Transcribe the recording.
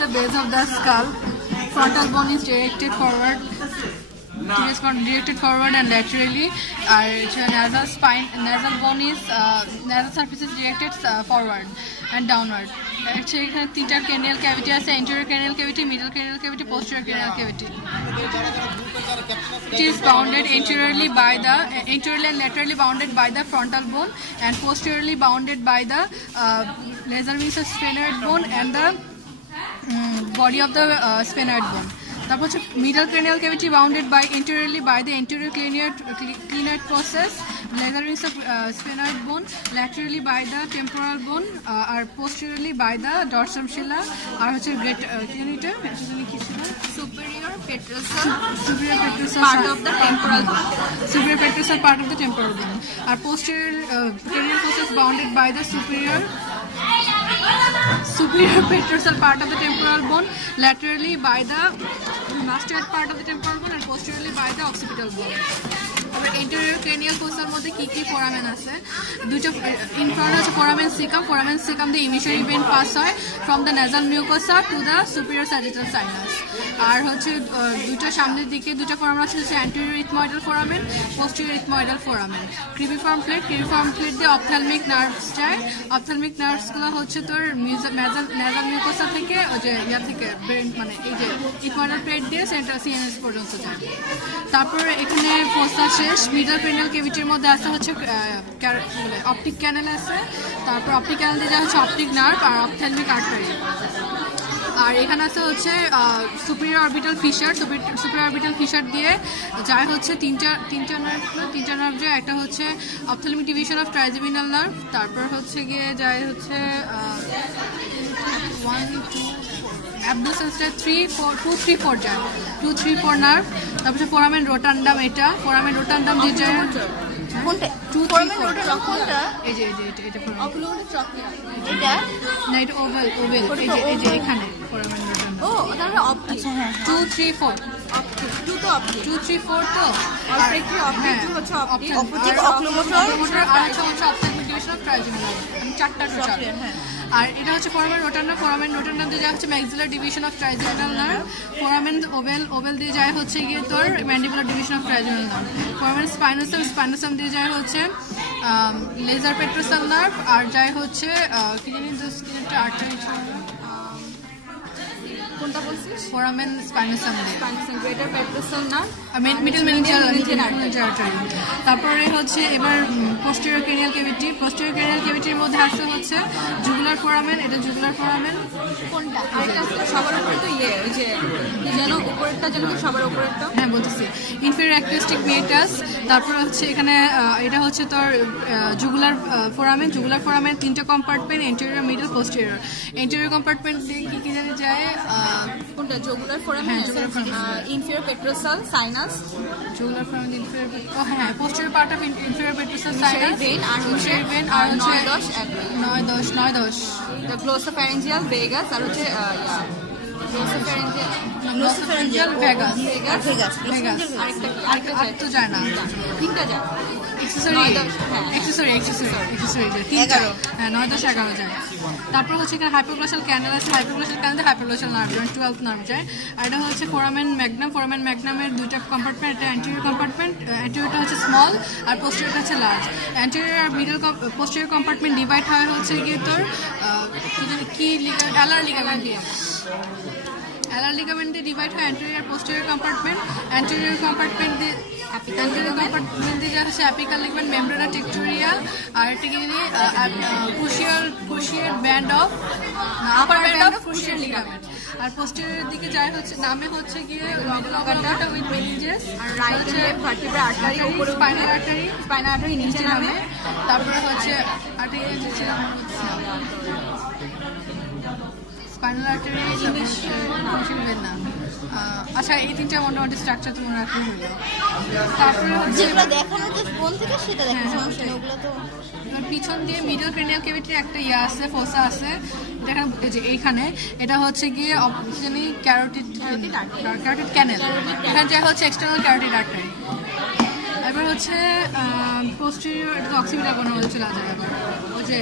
the base of the skull. Frontal bone is directed forward. Directed forward and laterally. Nasal spine, nasal bone is nasal surface is directed forward and downward. Actually, এখানে তিনটা cranial cavity আছে: anterior cranial cavity, middle cranial cavity, posterior cranial cavity. It is bounded anteriorly and laterally bounded by the frontal bone, and posteriorly bounded by the laser wings of sphenoid bone and the body of the sphenoid bone. তারপর হচ্ছে middle cranial cavity bounded by anteriorly by the anterior clinoid process, laser wings of sphenoid bone, laterally by the temporal bone, or posteriorly by the dorsum sella, আর হচ্ছে great superior petrosal part of the temporal bone. Superior petrosal part of the temporal bone. Our posterior cranial process bounded by the superior petrosal part of the temporal bone, laterally by the mastoid part of the temporal bone, and posteriorly by the occipital bone. আবার anterior cranial fossa মধ্যে কি কি foramen আছে? দুটো infront হচ্ছে foramen cecum the emissary vein pass হয় from the nasal mucosa to the superior sagittal sinus. আর হচ্ছে দুটো সামনের দিকে দুটো foramen আছে, হচ্ছে anterior ethmoidal foramen, posterior ethmoidal foramen. cribriform plate দিয়ে ophthalmic nerves যায়. ophthalmic nerves গুলো হচ্ছে তোর nasal mucosa থেকে ওই যে থেকে ব্রেন মানে এই যে ethmoidal plate দিয়ে সেন্ট্রাল সিএনএস পর্যন্ত যায়. তারপর এখানে fossa শেষ. মিডল ক্রেনিয়াল ক্যাভিটির মধ্যে আছে হচ্ছে অপটিক ক্যানেল আছে. তারপর অপটিক ক্যানেল দিয়ে যা হচ্ছে অপটিক নার্ভ আর অপথ্যালমিক আর্টারি. আর এখানে আছে হচ্ছে সুপিরিয়র অরবিটাল ফিশার দিয়ে যায় হচ্ছে তিনটা নার্ভ যায়. একটা হচ্ছে ophthalmic division of trigeminal nerve, তারপর হচ্ছে গিয়ে যায় হচ্ছে 1 2 abducens 2 3 4 যায় 2 3 4 নার্ভ. তারপরে ফোরামেন রোটান্ডাম, এটা ফোরামেন রোটান্ডাম যে যায় কোনটা 2 3 4 কোনটা এই যে এটা অকুলোর ট্রকিয়া, এটা না এটা ওভাল এই যে এখানে ফোরামেন রোটান্ডাম. ও তাহলে অপটিক 2 3 4 অপটিক 2 তো অপটিক 2 3 4 তো আর একটু অপটিক হচ্ছে অপটিক অকুলোমোটর আর হচ্ছে অপথ্যালমিক ডিভিশন অফ ট্রাইজেমিনাল. আমি চারটা টোটাল. হ্যাঁ. আর এটা হচ্ছে ফোরামেন রোটান্ডাম দিয়ে যায় হচ্ছে maxillary division of trigeminal nerve. Foramen ovale দিয়ে যায় হচ্ছে গিয়ে তোর mandibular division of trigeminal nerve. Foramen spinosum দিয়ে যায় হচ্ছে লেজার পেট্রোসাল নার্ভ. আর যায় হচ্ছে কি জানি স্কিনেরটা আর্টারি কোনটা বলছিস? ফোরামেন স্পাইনোসাম গ্রেটার পেট্রোসাল নার্ভ আর মিডল মেনিঞ্জিয়াল আর্টারি. তারপরে হচ্ছে এবার পোস্টেরিয়র ক্রেনিয়াল ক্যাভিটির মধ্যে আছে হচ্ছে জুগুলার ফোরামেন. এটা জুগুলার ফোরামেন কোনটা? এটা সবার উপরে তো ওই যে যেন উপরেরটা যেন সবার উপরেরটা. হ্যাঁ বলতেছি ইনফেরিয়র অ্যাকুস্টিক মেটাস. তারপর হচ্ছে এখানে এটা হচ্ছে তোর জুগুলার ফোরামেন তিনটা compartment: anterior, middle, posterior. Anterior compartment দিয়ে কি জানি যায় কোনটা? Jugular foramen, inferior petrosal sinus, jugular foramen inferior হ্যাঁ posterior part of inferior petrosal sinus, vein আর হচ্ছে 9-10 দ্য গ্লোসোফ্যারিঞ্জিয়াল ভেগাস আর হচ্ছে গ্লোসোফ্যারিঞ্জিয়াল ভেগাস আরেকটা তো যায় না, তিনটা যায় এক্সেসরি 9-10-11 যায়. তারপর হচ্ছে এখানে হাইপোগ্লসাল ক্যানেল আছে. হাইপোগ্লসাল নার্ভ 12th নার্ভ যায়. আর এটা হচ্ছে ফোরামেন ম্যাগনামের দুইটা কম্পার্টমেন্ট. এটা অ্যান্টেরিয়র কম্পার্টমেন্ট, অ্যান্টেরিয়রটা হচ্ছে স্মল আর পোস্টেরিয়রটা হচ্ছে লার্জ. অ্যান্টেরিয়র আর মিডল পোস্টেরিয়র কম্পার্টমেন্ট ডিভাইড হয় হচ্ছে গিয়ে তোর কি অ্যালার লিগামেন্ট দিয়ে ডিভাইড হয় anterior posterior compartment. Anterior compartment দিয়ে হচ্ছে অ্যাপিকাল লিগামেন্ট, মেমব্রেনা টেক্টোরিয়াল, আর একটা কি জানি cruciate band of cruciate ligament. আর পোস্টেরিয়র দিকে যায় হচ্ছে নামে হচ্ছে গিয়ে লগাটা উইথ মেনিঞ্জাস, আর রাইট ভার্টিব্রাল আর্টারি উপরে স্পাইনাল আর্টারি নিচে নামে. তারপরে হচ্ছে আর্টারি স্পাইনাল আর্টারি ইংলিশ না. আচ্ছা এই তিনটা মোটামুটি স্ট্রাকচার তো মনে রাখতে হলো. তারপরে হচ্ছে পিছন দিয়ে মিডল ক্রেনিয়াল ক্যাভিটির একটা আছে ফোসা আছে. এটা এইখানে এটা হচ্ছে গিয়ে জানি ক্যারোটিড ক্যানেল. এখানে যা হচ্ছে এক্সটার্নাল ক্যারোটিড আর্টারি. এবার হচ্ছে পোস্টেরিয়র অক্সিপিটাল কোনো চলে যাবে. এবার ওই যে